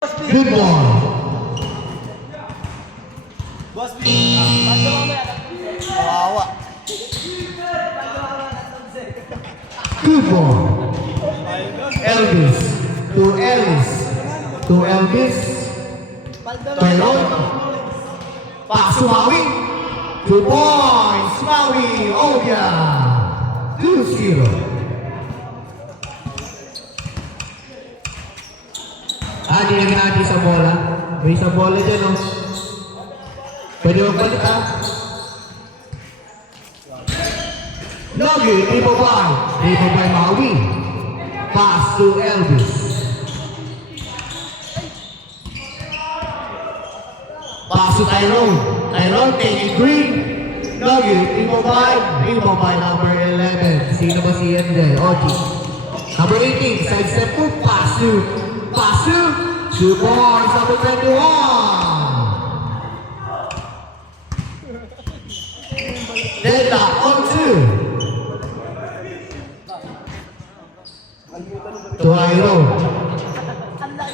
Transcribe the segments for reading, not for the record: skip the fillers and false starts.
Good ball. Boss B. Kawawa. Good ball. Elvis. To Ellis. To Elvis. Tyrone. Pass to Maui. 2 points. Maui. Oh yeah. 2-0. Dinagin natin sa bola. May isang bola dyan, no? Pwede magpalit, ha? Lagi, Ibabay Maui. Pass to Elvis. Pass to Tyrone. Tyrone taking green. Lagi, Ibabay number 11. Sino ba si Ende? Oji. Number 18, side step move. Pass to 2 points, number 21. Deadlock on 2. To Iron.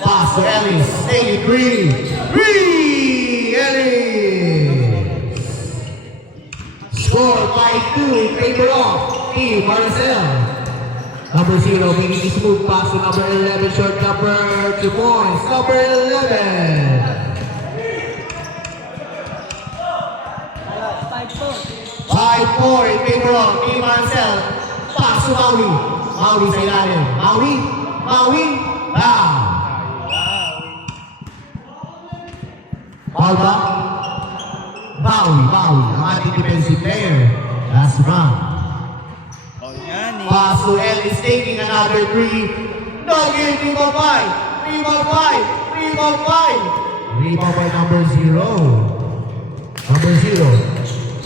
Pass to Ellis. 83. Ellis. Score by 2 in favor of Team Marcel. Number 0, making this move pass to number 11, short number 2 points. Number 11. 5-4 in favor of Team Marcel. Pass to Maui. Maui sa ilalim. Maui. Foul. Foul ba? Maui. Ang ating defensive player. That's wrong. Pass to Ellis taking another 3. Nugget, rebound by number 0.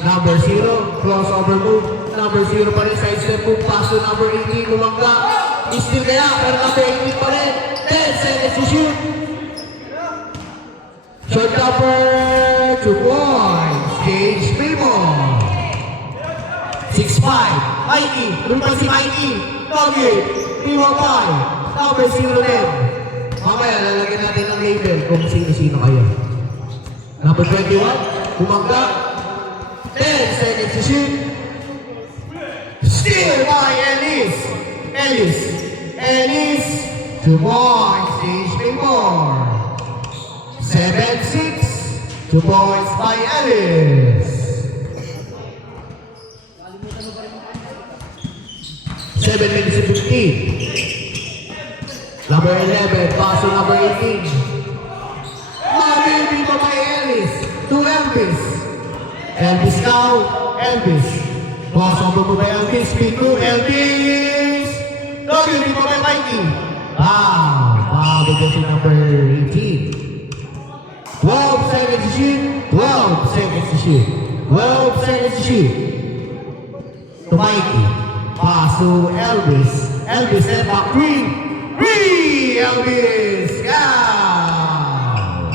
Number 0, crossover move. Number 0 pa rin, side step move. Pass to number 18, lumangga. Still kaya, pero number 18 pa rin. 10 seconds to shoot. Short number 2 points. Gage Paymo. 6-5. Mikey. Ano pa si Mikey? Nugget. Ibabay. Number 0 din. Mamaya, lalagyan natin ng label kung sino-sino kayo. Number 21. Bumangga. 10 seconds to shoot. Steal by Ellis. 2 points. Gage Paymore. 7-6. 2 points by Ellis. 7 minutes and 15. Number 11, pass to number 18. Mabibig pa by Ellis to Elvis. Elvis now, Pass over to Elvis, speed to Elvis. Mabibig pa by Mikey. Wow, because to number 18. 12 seconds to shoot. 12 seconds to shoot. To Mikey. Pass to Elvis and back 3. Elvis. Yeah.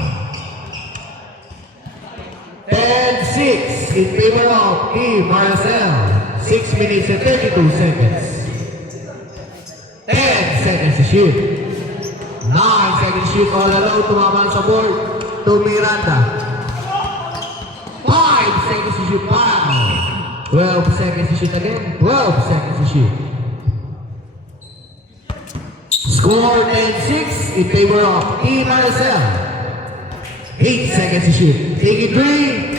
10-6 in favor of Team Marcel. 6 minutes and 32 seconds. 10 seconds to shoot. 9 seconds to shoot all alone. Tumaman sa board to Miranda. 5 seconds to shoot. 12 seconds to shoot again. 12 seconds to shoot. Score 10-6 in favor of Team Marcel. 8 seconds to shoot. Take it 3.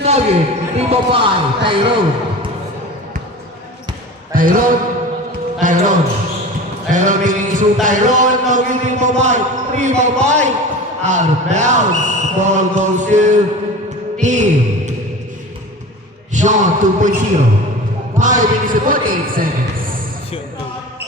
Nugget. Ibabay. Tyrone making issue. Tyrone. Nugget. Ibabay. Out of bounds. Ball goes to Team Sean 2.0. 5 minutes and 48 seconds.